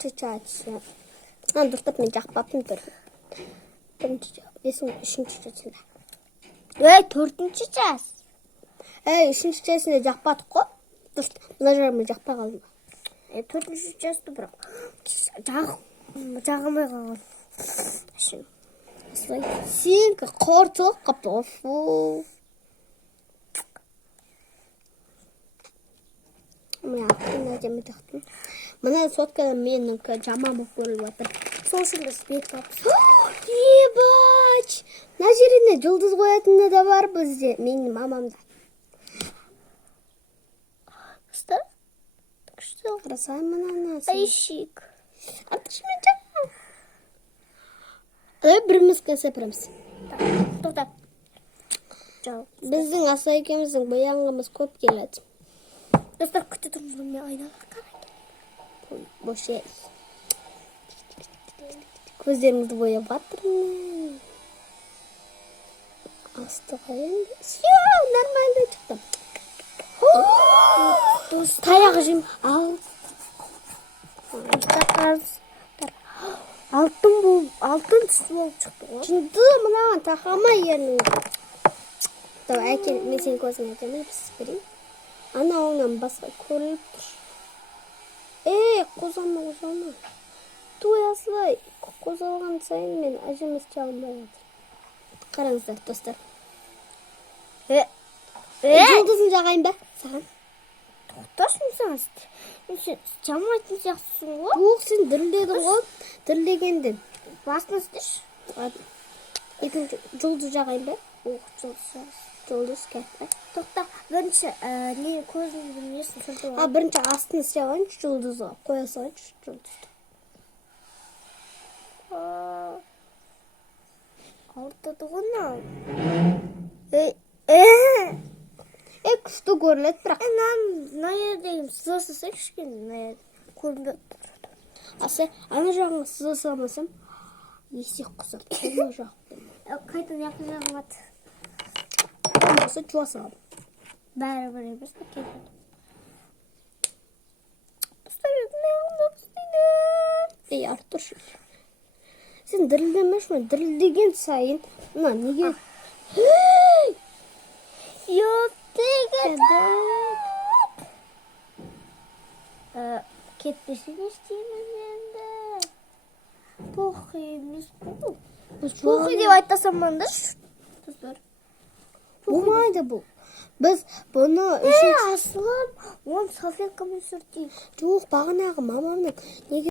төртінші час. Дұрыстап мен жақпаппын үшінші жасында. Төртінші час. Үшінші жасында жақпадық қой. Дұрыс, мына жағымен жақпай қалдым. Төртінші жасты бірақ жағылмай қалған. Сен қортылық қапты. Мына соткада менің жаман болып көріліп жатыр. Сол үшін біз бет қаппыз. Ебач! Мына жеріне жұлдыз қоятыны да бар бізде. Менің мамамда. Достар, Күшті қарасай мынаны. айшик. Артышымен жаңа. Біріміз сәпіреміз. Тоқта. Біздің аса екеміздің боянғымыз көп келеді. Достар, күтті тұрмыз, мен айнаға қарай. Бош ел. Көздеріңізді бояп жатырмын. Асты қойын. Все, нормально шықты. Таяғы жем. Алтын түсті болып шықты ғой. Шынды мұнаған тақама ерінің. Әкел, мен сен көзің әкелмей біз берейін. Ана оңнан басқа көріліп тұр. Қозалма. Той асылай. Қозалған сайын мен әжеміз жалмай жатыр. Қараңыздар, достар. Жұлдызын жағайын ба? Саған. Тоқтасын саған. Сен жамайтын сияқтысың ғой. Жоқ, сен дірілдедің ғой. Дірілдегендің. Басын істеш. Екінші жұлдыз жағайын ба? Жұлдыз кәтті. Тоқта, бірінші көзіңді несін сүртіп ал. Бірінші астын істеуінші жұлдызға. Қоя салайыншы жұлдызды. Алтыды ғына. Күшті көріледі бірақ. Мына ердегі сызасасай кішкене көрінбеп. Ана жағын сызасамасам есек құсап. Ана жақ. Қайтын яқын жағым ат. Болмаса жуасам. Бәрі-бір емес пе кетеді. Артур. Сен дірілдемешме? Дірілдеген сайын. Неге? Кетпесін істейміз енді. Похуй емес бұл. Похуй деп айтасам маңдаш. Болмайды бұл. Біз бұны Асылым, оны салфеткамен сүртейік. жоқ, бағанағы мамамның неге